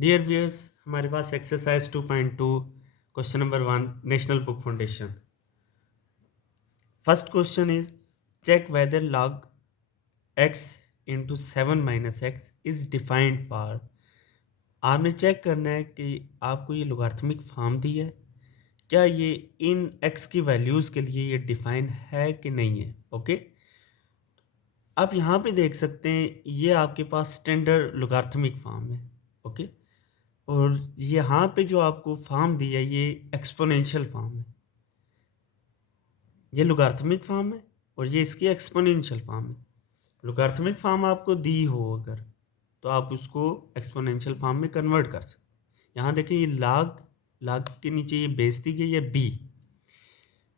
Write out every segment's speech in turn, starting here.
Dear viewers, हमारे पास exercise 2.2 question number 1 National Book Foundation. First question is check whether log x into 7 - x is defined for. आपने check करना है कि आपको ये लोगारिथमिक फॉर्म दी है, क्या ये इन x की वैल्यूज़ के लिए ये डिफाइन है कि नहीं है। ओके, आप यहाँ पे देख सकते हैं ये आपके पास स्टैंडर्ड लोगारिथमिक फॉर्म है। ओके, और यहाँ पे जो आपको फॉर्म दी है ये एक्सपोनेंशियल फॉर्म है। ये लोगारिथमिक फॉर्म है और ये इसकी एक्सपोनेंशियल फॉर्म है। लोगारिथमिक फॉर्म आपको दी हो अगर, तो आप उसको एक्सपोनेंशियल फॉर्म में कन्वर्ट कर सकते। यहाँ देखिए ये log के नीचे ये बेस दी गई है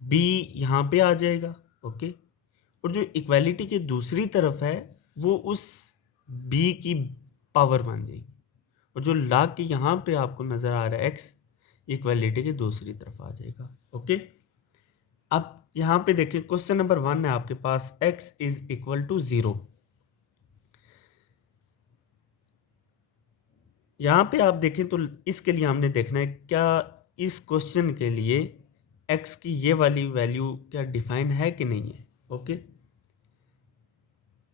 b यहाँ पे आ जाएगा। ओके, और जो इक्वालिटी की दूसरी तरफ है वो उस b की पावर बन जाएगी, और जो log के यहाँ पे आपको नज़र आ रहा है x, इक्वालिटी की दूसरी तरफ आ जाएगा। ओके, अब यहाँ पे देखिए क्वेश्चन नंबर 1 है आपके पास x इज इक्वल टू 0। यहाँ पे आप देखें तो इसके लिए हमने देखना है क्या इस क्वेश्चन के लिए x की ये वाली वैल्यू क्या डिफाइन है कि नहीं है। Okay,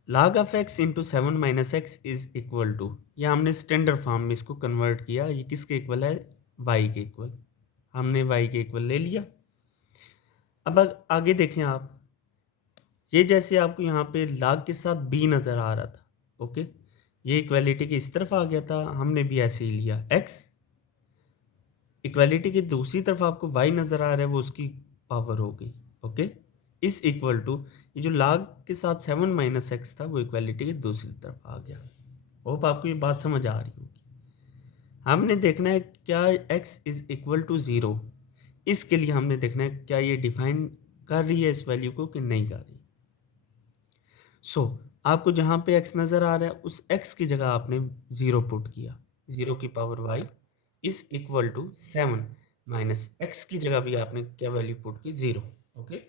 log of x into 7 - x is equal to, ये हमने स्टैंडर्ड फॉर्म में इसको कन्वर्ट किया। ये किसके इक्वल है, y के इक्वल। हमने y के इक्वल ले लिया। अब आगे देखें आप, ये जैसे आपको यहाँ पे log के साथ b नज़र आ रहा था। ओके, ये इक्वालिटी के इस तरफ आ गया था, हमने भी ऐसे ही लिया x। इक्वालिटी की दूसरी तरफ आपको y नज़र आ रहा है, वो उसकी पावर हो गई। ओके, इस इक्वल टू ये जो log के साथ 7 - x था वो इक्वालिटी की दूसरी तरफ आ गया। होप आपको ये बात समझ आ रही होगी। हमने देखना है क्या x इज इक्वल टू 0, इसके लिए हमने देखना है क्या ये डिफाइन कर रही है इस वैल्यू को कि नहीं कर रही। सो आपको जहाँ पे x नज़र आ रहा है उस x की जगह आपने 0 पुट किया। 0 की power y is equal to 7 - x की जगह भी आपने क्या वैल्यू पुट की, 0। ओके,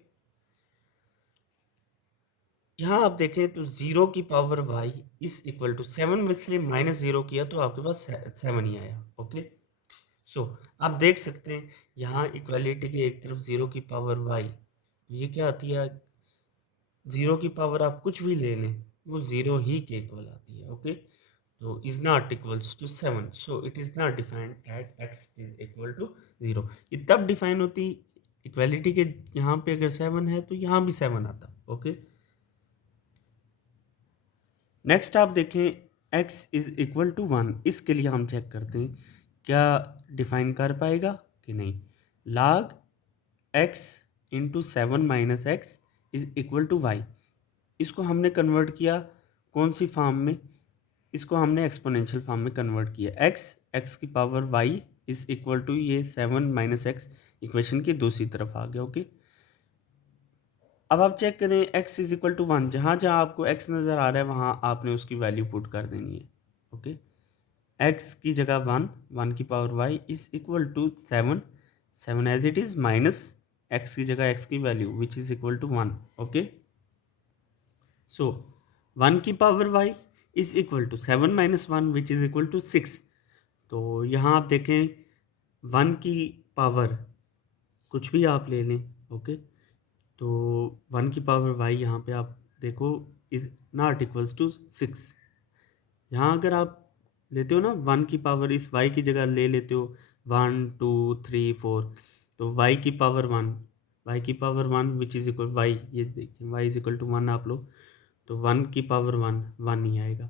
यहाँ आप देखें तो 0 की power y is equal to 7 में से -0 किया तो आपके पास 7 ही आया। ओके, सो आप देख सकते हैं यहाँ इक्वालिटी के एक तरफ 0 की पावर y, ये क्या आती है, 0 की पावर आप कुछ भी ले लें वो 0 ही के इक्वल आती है। ओके, तो is not equals to 7, so it is not defined at x is equal to 0। ये तब डिफाइन होती इक्वालिटी के, यहाँ पे अगर 7 है तो यहाँ भी 7 आता। ओके, नेक्स्ट आप देखें x इज इक्वल टू 1, इसके लिए हम चेक करते हैं क्या डिफाइन कर पाएगा कि नहीं। log x into 7 - x is equal to y, इसको हमने कन्वर्ट किया कौन सी फॉर्म में, इसको हमने एक्सपोनेंशियल फॉर्म में कन्वर्ट किया। x की power y is equal to ये 7 - x इक्वेशन की दूसरी तरफ आ गया। ओके, अब आप चेक करें x इज इक्वल टू 1, जहाँ जहाँ आपको x नज़र आ रहा है वहाँ आपने उसकी वैल्यू पुट कर देनी है। ओके, x की जगह 1, 1 की power y is equal to 7, 7 as it is minus x की जगह x की value which is equal to 1। Okay, so 1 की power y is equal to 7 - 1 which is equal to 6। तो यहाँ आप देखें 1 की पावर कुछ भी आप ले लें। ओके, तो 1 की पावर y यहाँ पे आप देखो इज नॉट इक्वल्स टू 6। यहाँ अगर आप लेते हो ना 1 की पावर, इस y की जगह ले लेते हो 1 2 3 4, तो y की पावर 1, y की power 1 which is equal y, ये देखिए y इज इक्वल टू 1 आप लो, तो 1 की पावर 1 1 ही आएगा।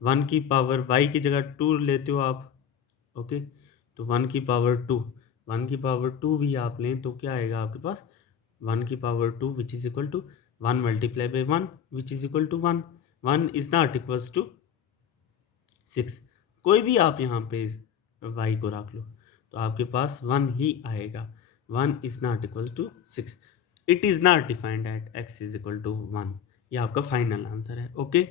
1 की पावर y की जगह 2 लेते हो आप। ओके, तो 1 की पावर 2, 1 की पावर 2 भी आप लें तो क्या आएगा आपके पास, 1 की power 2 which is equal to 1 multiply by 1 which is equal to 1। 1 is not equals to 6। कोई भी आप यहाँ पे y को रख लो तो आपके पास 1 ही आएगा। 1 is not equal to 6, it is not defined at x is equal to 1। ये आपका फाइनल आंसर है। ओके,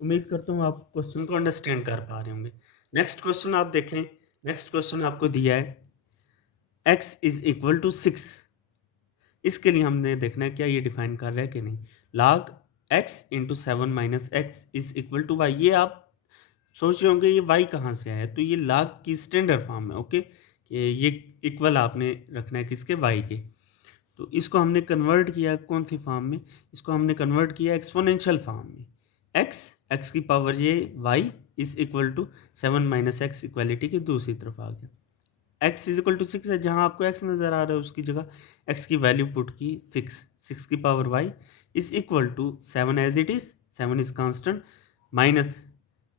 उम्मीद करता हूँ आप क्वेश्चन को अंडरस्टैंड कर पा रहे होंगे। नेक्स्ट क्वेश्चन आप देखें, नेक्स्ट क्वेश्चन आपको दिया है x इज इक्वल टू 6, इसके लिए हमने देखना है क्या ये डिफाइन कर रहा है कि नहीं। log x into 7 - x is equal to y, ये आप सोच रहे होंगे ये y कहाँ से आया, तो ये log की स्टैंडर्ड फॉर्म है, ओके, कि ये इक्वल आपने रखना है किसके, y के। तो इसको हमने कन्वर्ट किया कौन सी फॉर्म में, इसको हमने कन्वर्ट किया एक्सपोनेंशियल फॉर्म में। x की पावर ये y is equal to 7 minus x, equality की दूसरी तरफ आ गया। x इज इक्वल टू 6 है, जहां आपको x नजर आ रहा है उसकी जगह x की वैल्यू पुट की 6 की power y is equal to 7 as it is, 7 is constant, minus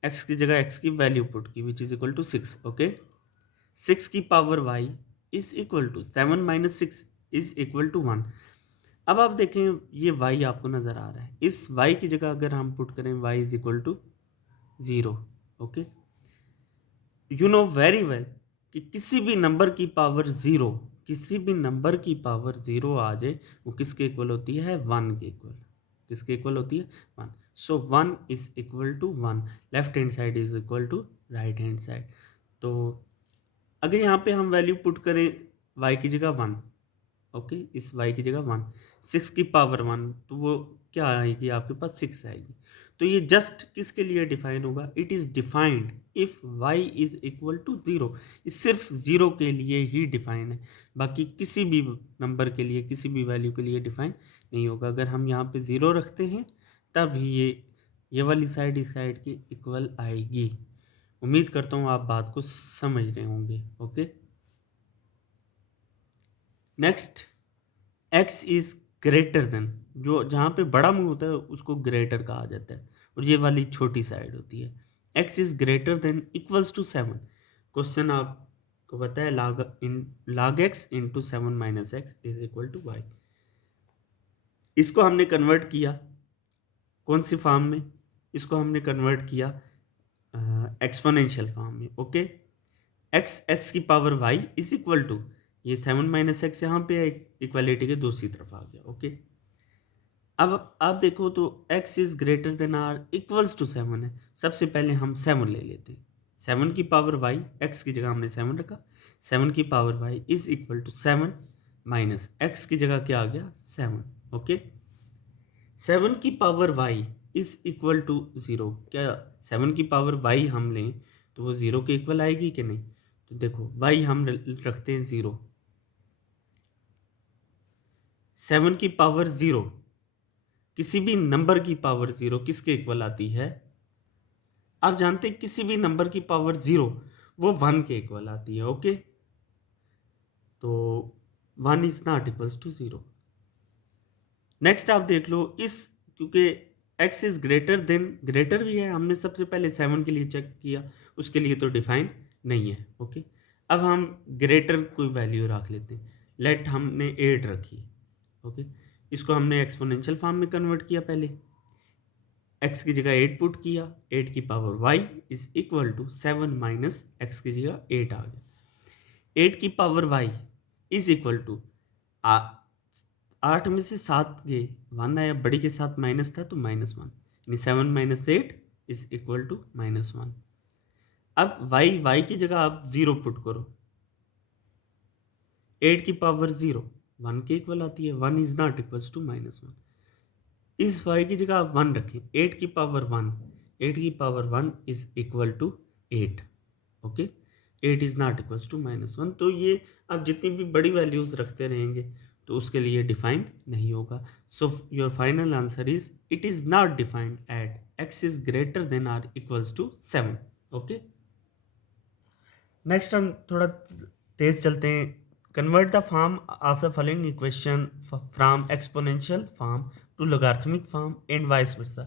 x की जगह x की वैल्यू पुट की which is equal to 6, okay. 6 की power y is equal to 7 minus 6 is equal to 1। अब आप देखें ये y आपको नजर आ रहा है, इस y की जगह अगर हम पुट करें y is equal to 0, okay. You know very well कि किसी भी नंबर की पावर ज़ीरो, किसी भी नंबर की पावर ज़ीरो आ जाए वो किसके इक्वल होती है, 1 के इक्वल। किसके इक्वल होती है, 1। So 1 is equal to 1, left hand side is equal to right hand side. तो अगर यहाँ पे हम वैल्यू पुट करें y की जगह 1, ओके, इस y की जगह 1, 6 की पावर 1, तो वो क्या आएगी आपके पास, 6 आएगी। तो ये जस्ट किसके लिए डिफाइन होगा, it is defined if y is equal to 0। ये सिर्फ 0 के लिए ही डिफाइन है, बाकी किसी भी नंबर के लिए, किसी भी वैल्यू के लिए डिफाइन नहीं होगा। अगर हम यहाँ पे 0 रखते हैं तब ही ये वाली साइड इस साइड की इक्वल आएगी। उम्मीद करता हूँ आप बात को समझ रहे होंगे, okay. Next, x is greater then, जो जहाँ पे बड़ा मुंह होता है उसको ग्रेटर कहा जाता है, और ये वाली छोटी साइड होती है। x is greater than equals to 7। Question आपको पता है log x into 7 minus x is equal to y. इसको हमने कन्वर्ट किया कौन सी फॉर्म में, इसको हमने कन्वर्ट किया एक्सपोनेंशियल फॉर्म में, ओके। x की power y is equal to, ये 7 माइनस एक्स यहाँ पे इक्वालिटी के दूसरी तरफ आ गया, ओके। अब आप देखो तो x is greater than or equals to 7 है, सबसे पहले हम 7 ले लेते हैं। 7 की पावर y, x की जगह हमने 7 रखा, 7 की power y is equal to 7 minus x की जगह क्या आ गया, 7, ओके। 7 की power y is equal to 0, क्या 7 की पावर y हम लें तो वो 0 के इक्वल आएगी कि नहीं, तो देखो y हम रखते हैं 0, 7 की पावर 0, किसी भी नंबर की पावर 0 किसके इक्वल आती है, आप जानते हैं किसी भी नंबर की पावर 0 वो 1 के इक्वल आती है, ओके। तो 1 is not equals to 0। Next आप देख लो इस, क्योंकि x is greater than, greater भी है, हमने सबसे पहले 7 के लिए चेक किया, उसके लिए तो डिफाइन नहीं है, ओके। अब हम ग्रेटर कोई वैल्यू रख लेते हैं, लेट हमने 8 रखी, ओके। इसको हमने एक्सपोनेंशियल फॉर्म में कन्वर्ट किया, पहले x की जगह 8 पुट किया, 8 की power y is equal to 7 minus x की जगह 8 आ गया। 8 की power y is equal to 8 में से 7 गए, 1 आया, बड़ी के साथ माइनस था तो -1, यानी 7 माइनस 8 इज इक्वल टू -1। अब y की जगह आप 0 पुट करो, 8 की पावर 0 1 के इक्वल आती है, 1 इज नॉट इक्वल्स टू -1। इस y की जगह आप 1 रखें, 8 की पावर 1, 8 की power 1 is equal to 8, okay. 8 is not equals to -1। तो ये आप जितनी भी बड़ी वैल्यूज रखते रहेंगे तो उसके लिए डिफाइंड नहीं होगा। So your final answer is it is not defined at x is greater than or equals to 7, okay. Next हम थोड़ा तेज चलते हैं। Convert the form of the following equation from exponential form to logarithmic form and vice versa.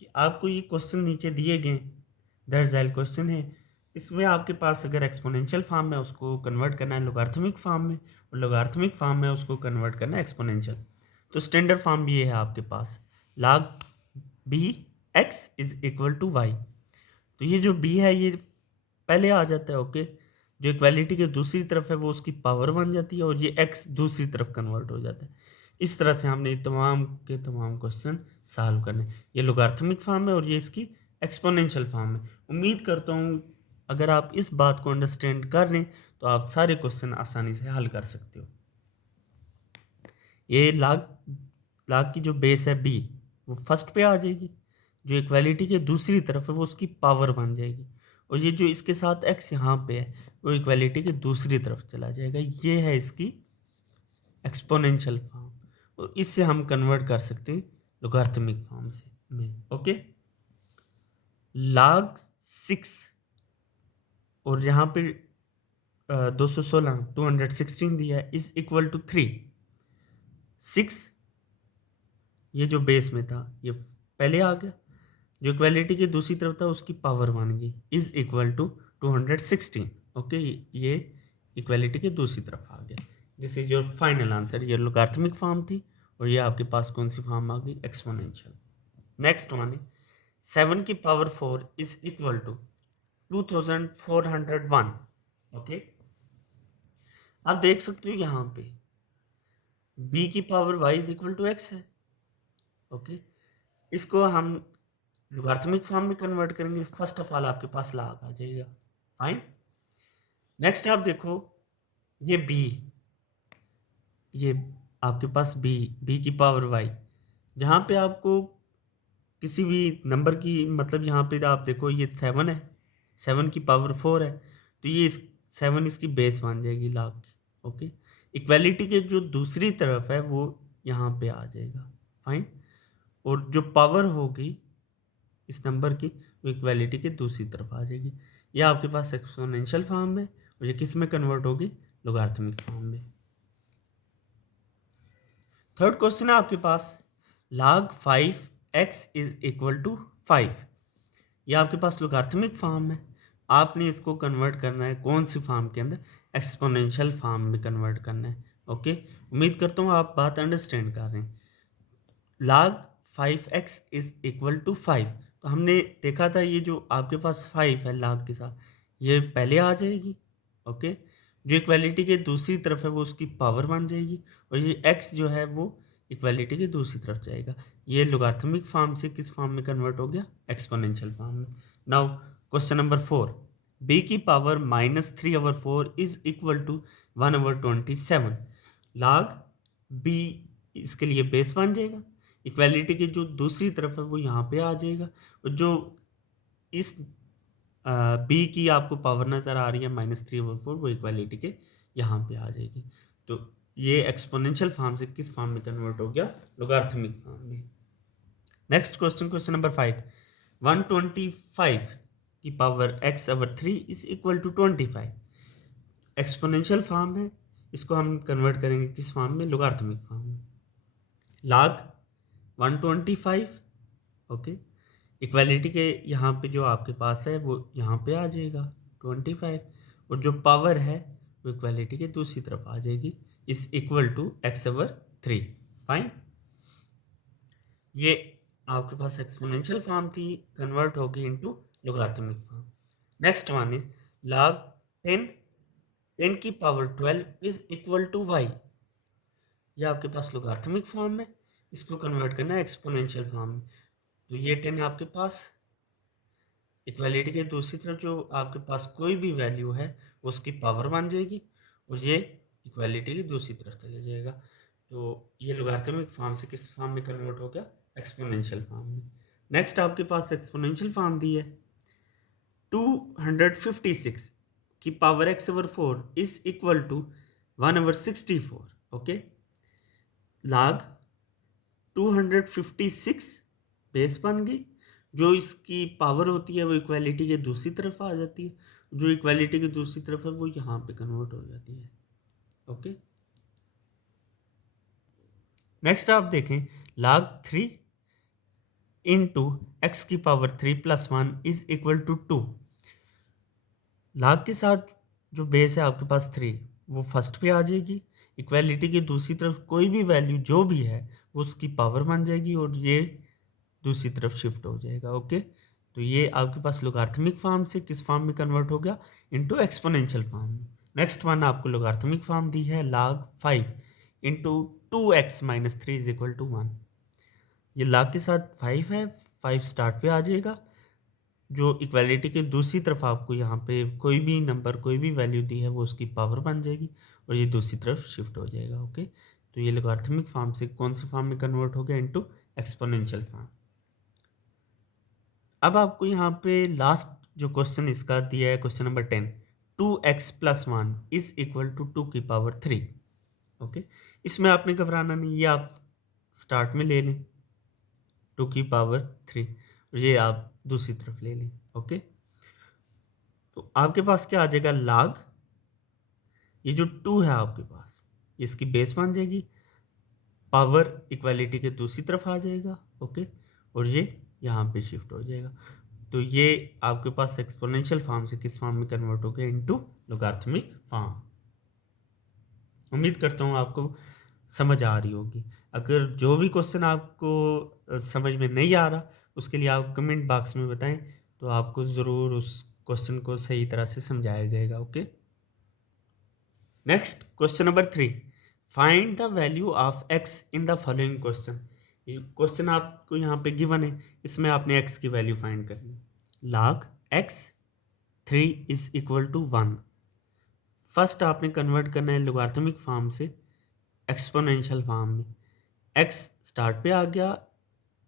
कि आपको ये question नीचे दिए गए दरअसल क्वेश्चन है, इसमें आपके पास अगर एक्सपोनेंशियल फॉर्म में उसको कन्वर्ट करना है लोगारिथमिक फॉर्म में, और लोगारिथमिक फॉर्म में उसको कन्वर्ट करना है एक्सपोनेंशियल। तो स्टैंडर्ड फॉर्म भी ये है आपके पास, log b x is equal to y। तो ये जो b है ये पहले आ जाता है, ओके। जो इक्वालिटी के दूसरी तरफ है वो उसकी पावर बन जाती है, और ये x दूसरी तरफ कन्वर्ट हो जाता है। इस तरह से हमने तमाम के तमाम क्वेश्चन सॉल्व करने। ये लोगारिथमिक फॉर्म है और ये इसकी एक्सपोनेंशियल फॉर्म है। उम्मीद करता हूँ अगर आप इस बात को अंडरस्टैंड कर लें तो आप सारे क्वेश्चन आसानी से हल कर सकते हो। ये लाग की जो बेस है b वो फर्स्ट पे आ जाएगी, जो इक्वालिटी के दूसरी तरफ है वो उसकी पावर बन जाएगी, और ये जो इसके साथ x यहाँ पे है वो इक्वालिटी के दूसरी तरफ चला जाएगा। ये है इसकी एक्सपोनेंशियल फॉर्म, और इससे हम कन्वर्ट कर सकते हैं लोगारिथमिक फॉर्म से में। ओके, log 6 और यहाँ पे 216 216 दिया है इज इक्वल टू 3। 6 ये जो बेस में था ये पहले आ गया, जो इक्वालिटी की दूसरी तरफ था उसकी पावर बन गई, इज इक्वल टू 216। ओके, ये इक्वालिटी की दूसरी तरफ आ गया। This is your final answer. ये लोगारिथमिक फॉर्म थी, और ये आपके पास कौन सी फॉर्म आ गई? एक्सपोनेंशियल। नेक्स्ट वन है 7 की power 4 is equal to 2401। Okay, आप देख सकते हो यहाँ पे b की power y is equal to x है। ओके, इसको हम लोगारिथमिक फॉर्म में कन्वर्ट करेंगे। फर्स्ट ऑफ ऑल आपके पास log आ जाएगा। फाइन, नेक्स्ट आप देखो ये b, ये आपके पास b की पावर y, जहाँ पे आपको किसी भी नंबर की, मतलब यहाँ पे आप देखो ये 7 है, 7 की पावर 4 है, तो ये 7 इसकी बेस बन जाएगी log की। ओके, इक्वालिटी के जो दूसरी तरफ है वो यहाँ पे आ जाएगा। फाइन, और जो पावर होगी इस नंबर की वो इक्वालिटी के दूसरी तरफ आ जाएगी। ये आपके पास एक्सपोनेंशियल फॉर्म में, और ये किस में कन्वर्ट होगी? लोगारिथमिक फॉर्म में। थर्ड क्वेश्चन है आपके पास log 5x is equal to 5। ये आपके पास लोगारिथमिक फॉर्म है, आपने इसको कन्वर्ट करना है कौन सी फॉर्म के अंदर? एक्सपोनेंशियल फॉर्म में कन्वर्ट करना है। ओके, उम्मीद करता हूँ आप बात अंडरस्टैंड कर रहे हैं। log 5x is equal to 5, तो हमने देखा था ये जो आपके पास 5 है log के साथ, ये पहले आ जाएगी। ओके, जो इक्वालिटी के दूसरी तरफ है वो उसकी पावर बन जाएगी, और ये x जो है वो इक्वालिटी के दूसरी तरफ जाएगा। ये लोगारिथमिक फॉर्म से किस फॉर्म में कन्वर्ट हो गया? एक्सपोनेंशियल फॉर्म में। नाउ क्वेश्चन नंबर 4, b की power -3/4 is equal to 1/27। log b इसके लिए बेस बन जाएगा, इक्वालिटी की जो दूसरी तरफ है वो यहाँ पे आ जाएगा, और जो इस बी की आपको पावर नज़र आ रही है -3/4, वो इक्वालिटी के यहाँ पे आ जाएगी। तो ये एक्सपोनेंशियल फॉर्म से किस फॉर्म में कन्वर्ट हो गया? लोगारिथमिक फॉर्म में। नेक्स्ट क्वेश्चन, क्वेश्चन नंबर 5, 125 की power x/3 is equal to 25। Exponential form है, इसको हम कन्वर्ट करेंगे किस फॉर्म में? लोगारिथमिक फॉर्म में। log 125, ओके, इक्वालिटी के यहाँ पे जो आपके पास है वो यहाँ पे आ जाएगा 25, और जो पावर है वो इक्वालिटी के दूसरी तरफ आ जाएगी, इस इक्वल टू x/3। फाइन, ये आपके पास एक्सपोनेंशियल फॉर्म थी, कन्वर्ट होगी into logarithmic form. Next one is log 10 की power 12 is equal to y। ये आपके पास लोगारिथमिक फॉर्म है, इसको कन्वर्ट करना है एक्सपोनेंशियल फॉर्म में। तो ये 10 आपके पास इक्वालिटी के दूसरी तरफ जो आपके पास कोई भी वैल्यू है वो उसकी पावर बन जाएगी, और ये इक्वालिटी की दूसरी तरफ चले जाएगा। तो ये लोगारिथमिक फॉर्म से किस फॉर्म में कन्वर्ट हो गया? एक्सपोनेंशियल फॉर्म में। नेक्स्ट आपके पास एक्सपोनेंशियल फॉर्म दी है 256 की power x/4 is equal to 1/64। Okay, log 256 base बन गई, जो इसकी पावर होती है वो इक्वालिटी के दूसरी तरफ आ जाती है, जो इक्वालिटी की दूसरी तरफ है वो यहाँ पे कन्वर्ट हो जाती है। ओके, नेक्स्ट आप देखें log 3 इंटू एक्स की power 3 + 1 is equal to 2। log के साथ जो बेस है आपके पास 3, वो फर्स्ट पे आ जाएगी, इक्वालिटी की दूसरी तरफ कोई भी वैल्यू जो भी है वो उसकी पावर बन जाएगी, और ये दूसरी तरफ शिफ्ट हो जाएगा। ओके, तो ये आपके पास लोगारिथमिक फॉर्म से किस फॉर्म में कन्वर्ट हो गया? इनटू एक्सपोनेंशियल फॉर्म में। नेक्स्ट वन आपको लोगारिथमिक फॉर्म दी है log 5 into 2x - 3 is equal to 1। ये log के साथ 5 है, 5 स्टार्ट पे आ जाएगा, जो इक्वालिटी के दूसरी तरफ आपको यहाँ पे कोई भी नंबर कोई भी वैल्यू दी है वो उसकी पावर बन जाएगी, और ये दूसरी तरफ शिफ्ट हो जाएगा। ओके, तो ये लोगारिथमिक फॉर्म से कौन सी फॉर्म में कन्वर्ट हो गया? Into exponential form. अब आपको यहाँ पे लास्ट जो क्वेश्चन इसका दिया है, question number 10, 2x + 1 is equal to 2 की पावर 3। ओके, इसमें आपने घबराना नहीं, ये आप स्टार्ट में ले लें 2 की पावर 3, और ये आप दूसरी तरफ ले लें। ओके, तो आपके पास क्या आ जाएगा, log ये जो 2 है आपके पास, इसकी बेस बन जाएगी, पावर इक्वालिटी के दूसरी तरफ आ जाएगा। ओके, और ये यहाँ पे शिफ्ट हो जाएगा। तो ये आपके पास एक्सपोनेंशियल फॉर्म से किस फॉर्म में कन्वर्ट हो गया, इनटू लोगारिथमिक फॉर्म। उम्मीद करता हूँ आपको समझ आ रही होगी। अगर जो भी क्वेश्चन आपको समझ में नहीं आ रहा, उसके लिए आप कमेंट बॉक्स में बताएं, तो आपको ज़रूर उस क्वेश्चन को सही तरह से समझाया जाएगा। Okay, next question number 3, find the value of x in the following question. ये क्वेश्चन आपको यहाँ पे गिवन है, इसमें आपने x की वैल्यू फाइंड करनी है। log x 3 is equal to 1। First आपने कन्वर्ट करना है लोगारिथमिक फॉर्म से एक्सपोनेंशियल फॉर्म में। x स्टार्ट पे आ गया,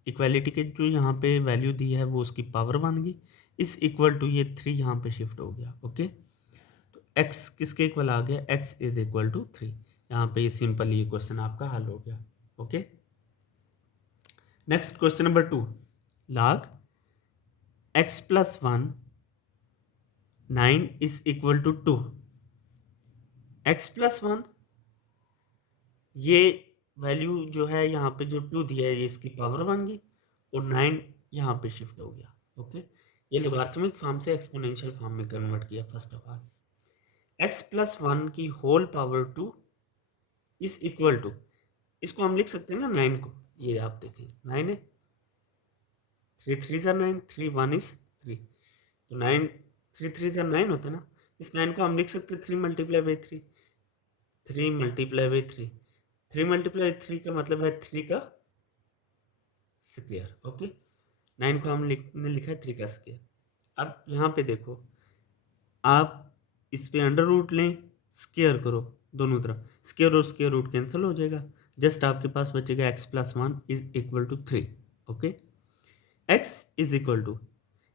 इक्वालिटी के जो यहाँ पे वैल्यू दी है वो उसकी पावर बन गई, इस इक्वल टू ये 3 यहाँ पे शिफ्ट हो गया। ओके, तो x किसके इक्वल आ गया, x इज इक्वल टू 3। यहाँ पे ये सिंपल ये क्वेश्चन आपका हल हो गया। Okay, next question number 2, log x + 1 9 is equal to 2। x + 1 ये वैल्यू जो है यहाँ पे जो 2 दिया है, ये इसकी पावर बन गई, और 9 यहाँ पे शिफ्ट हो गया। ओके, ये लोगारिथमिक फॉर्म से एक्सपोनेंशियल फॉर्म में कन्वर्ट किया। फर्स्ट ऑफ ऑल x + 1 की whole power 2 is equal to, इसको हम लिख सकते हैं ना 9 को, ये आप देखें 9 है, 3 3 ज़ा 9, 3 1 इज 3, तो 9 3 3 ज़ा 9 होता है ना। इस 9 को हम लिख सकते हैं 3 × 3, 3 × 3, 3 × 3 का मतलब है 3 का स्क्वायर। ओके, 9 को हमने लिखा है 3 का स्क्वायर। अब यहाँ पे देखो, आप इस पे अंडर रूट लें, स्क्वायर करो दोनों तरफ, स्क्वायर और स्क्वायर रूट कैंसिल हो जाएगा, जस्ट आपके पास बचेगा x + 1 is equal to 3। Okay, x is equal to,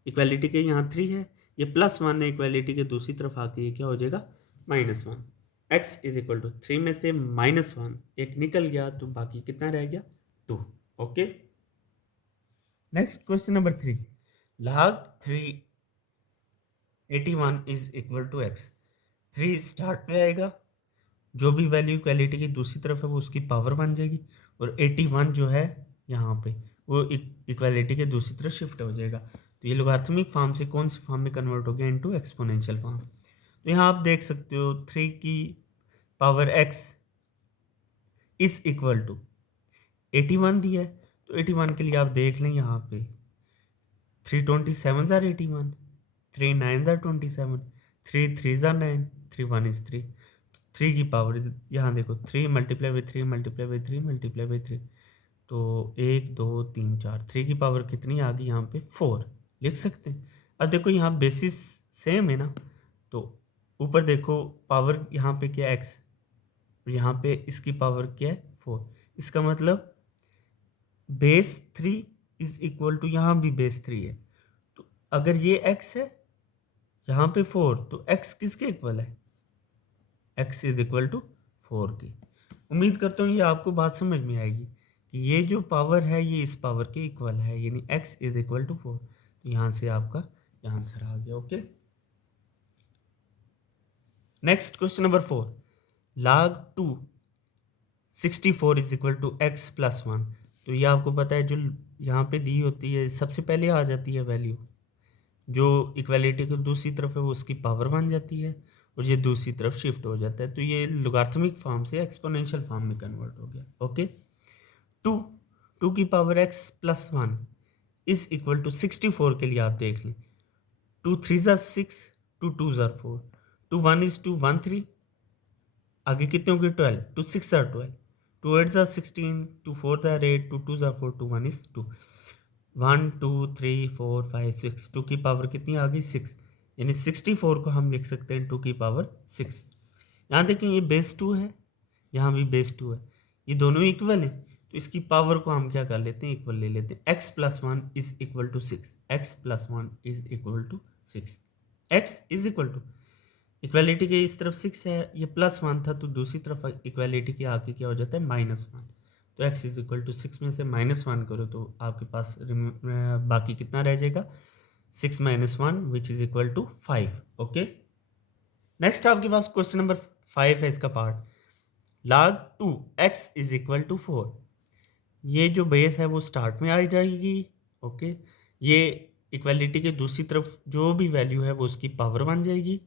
equality के यहाँ 3 है, ये +1 है, इक्वालिटी के दूसरी तरफ आके ये क्या हो जाएगा, -1। x इज इक्वल टू 3 में से -1 एक निकल गया, तो बाकी कितना रह गया, 2। Okay, next question number 3, log 3 81 is equal to x। 3 start पे आएगा, जो भी वैल्यू इक्वालिटी की दूसरी तरफ है वो उसकी पावर बन जाएगी, और 81 जो है यहाँ पे वो इक्वालिटी के दूसरी तरफ शिफ्ट हो जाएगा। तो ये लोगारिथमिक फॉर्म से कौन सी फॉर्म में कन्वर्ट हो गया, इनटू एक्सपोनेंशियल फॉर्म। तो यहाँ आप देख सकते हो 3 की power x is equal to 81 दिया है, तो 81 के लिए आप देख लें यहाँ पे 3 27 ज़ार 81, 3 9 ज़ार 27, 3 3 ज़ार 9, 3 1 इज 3। 3 की पावर यहाँ देखो 3 × 3 × 3 × 3, तो 1 2 3 4, 3 की पावर कितनी आ गई यहाँ पे, 4 लिख सकते हैं। अब देखो यहाँ बेसिस सेम है ना, तो ऊपर देखो पावर यहाँ पे क्या है, x, और यहाँ पे इसकी पावर क्या है, 4। इसका मतलब बेस 3 इज इक्वल टू, यहाँ भी बेस 3 है, तो अगर ये x है यहाँ पे 4, तो x किसके इक्वल है, x इज इक्वल टू 4 की। उम्मीद करता हूँ ये आपको बात समझ में आएगी कि ये जो पावर है ये इस पावर के इक्वल है, यानी x इज इक्वल टू 4। तो यहाँ से आपका आंसर आ गया। Okay, next question number 4, log 2 64 is equal to x + 1। तो ये आपको पता है, जो यहाँ पे दी होती है सबसे पहले आ जाती है वैल्यू, जो इक्वालिटी की दूसरी तरफ है वो उसकी पावर बन जाती है, और ये दूसरी तरफ शिफ्ट हो जाता है, तो ये लोगारिथमिक फॉर्म से एक्सपोनेंशियल फॉर्म में कन्वर्ट हो गया। ओके, 2 की power x + 1 is equal to 64 के लिए आप देख लें, 2 3 ज़ार 6, 2 2 ज़ार 4, 2 1 इज 2 1 3, आगे कितने होंगे 12, 2 6 ज़ार 12, 2 8 ज़ार 16, 2 4 ज़ार 8, 2 2 ज़ार 4, 2 1 इज 2, 1 2 3 4 5 6, 2 की पावर कितनी आ गई, 6, यानी 64 को हम लिख सकते हैं 2 की पावर 6। यहाँ देखें ये बेस 2 है, यहाँ भी बेस 2 है, ये दोनों इक्वल हैं, तो इसकी पावर को हम क्या कर लेते हैं, इक्वल ले लेते हैं। x plus one is equal to six, x plus one is equal to six, x is equal to, equality के इस तरफ सिक्स है, ये प्लस वन था, तो दूसरी तरफ इक्वालिटी के आके क्या हो जाता है, माइनस वन। तो x is equal to six में से माइनस वन करो तो आपके पास बाकी कितना रह जाएगा, six minus one which is equal to five. Okay, next आपके पास क्वेश्चन नंबर 5 है इसका part, log 2x is equal to 4। ये जो बेस है वो स्टार्ट में आ जाएगी। ओके, ये इक्वालिटी के दूसरी तरफ जो भी वैल्यू है वो उसकी पावर बन जाएगी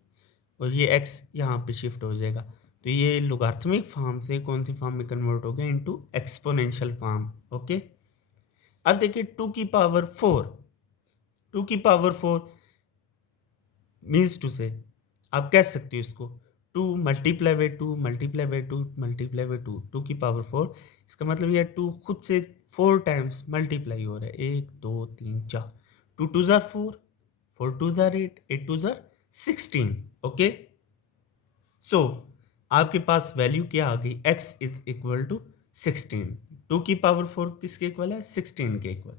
और ये x यहाँ पे शिफ्ट हो जाएगा। तो ये लोगार्थमिक फॉर्म से कौन सी फॉर्म में कन्वर्ट हो गया, इनटू एक्सपोनेंशियल फॉर्म। ओके, अब देखिए 2 की पावर 4, 2 की पावर 4 मीन्स टू से, आप कह सकते हो इसको 2 multiply by 2 multiply by 2 multiply by 2, 2 की पावर 4, इसका मतलब ये 2 खुद से 4 टाइम्स मल्टीप्लाई हो रहा है, 1 2 3 4, 2 twos are 4, 4 twos are 8, 8 twos are 16। Okay, so आपके पास वैल्यू क्या आ गई, x इज इक्वल टू 16। 2 की पावर 4 किसके इक्वल है, 16 के equal.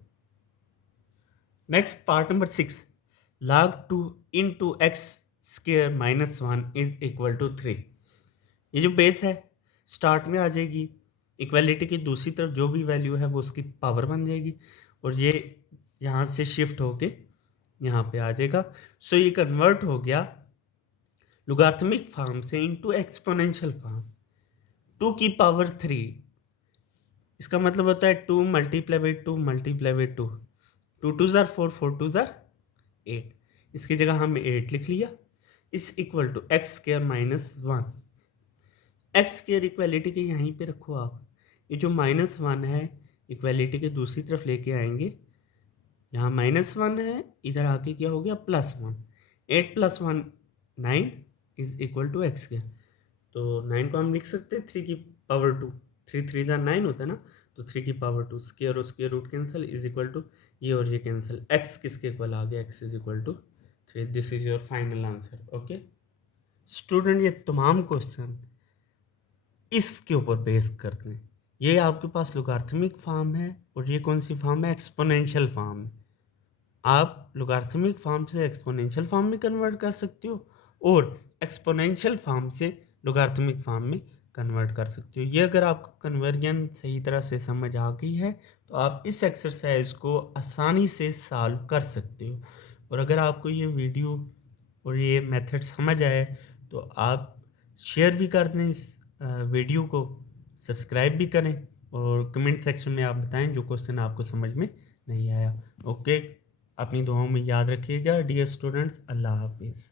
Next part number 6, log 2 into x square minus one is equal to 3। ये जो बेस है स्टार्ट में आ जाएगी, इक्वालिटी की दूसरी तरफ जो भी वैल्यू है वो उसकी पावर बन जाएगी और ये यहाँ से शिफ्ट होके यहाँ पे आ जाएगा। सो ये कन्वर्ट हो गया लोगार्थमिक फॉर्म से इनटू एक्सपोनेंशियल फॉर्म। 2 की पावर 3, इसका मतलब होता है 2 multiply by 2 multiply by 2, 2 twos are 4, 4 twos are 8, इसकी जगह हम 8 लिख लिया, इस equal to x square minus one. X square equality के यहीं पे रखो आप, ये जो माइनस वन है इक्वालिटी के दूसरी तरफ लेके आएंगे, यहाँ माइनस वन है, इधर आके क्या हो गया plus one, 8 plus one 9 is equal to x square. तो 9 को हम लिख सकते हैं 3 की पावर 2, 3 3 ज़ार 9 होता है ना, तो 3 की पावर 2, स्केयर और square root cancel is equal to ये और ये कैंसिल, एक्स किसके इक्वल आ गया, x is equal to 3। This is your final answer. Okay student, ये तमाम क्वेश्चन इसके ऊपर बेस करते हैं। ये आपके पास लोगार्थमिक फॉर्म है और ये कौन सी फॉर्म है, एक्सपोनेंशियल फॉर्म है। आप लोगार्थमिक फॉर्म से एक्सपोनेंशियल फॉर्म में कन्वर्ट कर सकते हो और एक्सपोनेंशियल फॉर्म से लोगार्थमिक फॉर्म में कन्वर्ट कर सकते हो। ये अगर आपको कन्वर्जन सही तरह से समझ आ गई है तो आप इस एक्सरसाइज को आसानी से सॉल्व कर सकते हो। और अगर आपको ये वीडियो और ये मेथड समझ आए तो आप शेयर भी कर दें इस वीडियो को, सब्सक्राइब भी करें और कमेंट सेक्शन में आप बताएं जो क्वेश्चन आपको समझ में नहीं आया। ओके, अपनी दुआओं में याद रखिएगा डियर स्टूडेंट्स। अल्लाह हाफिज़।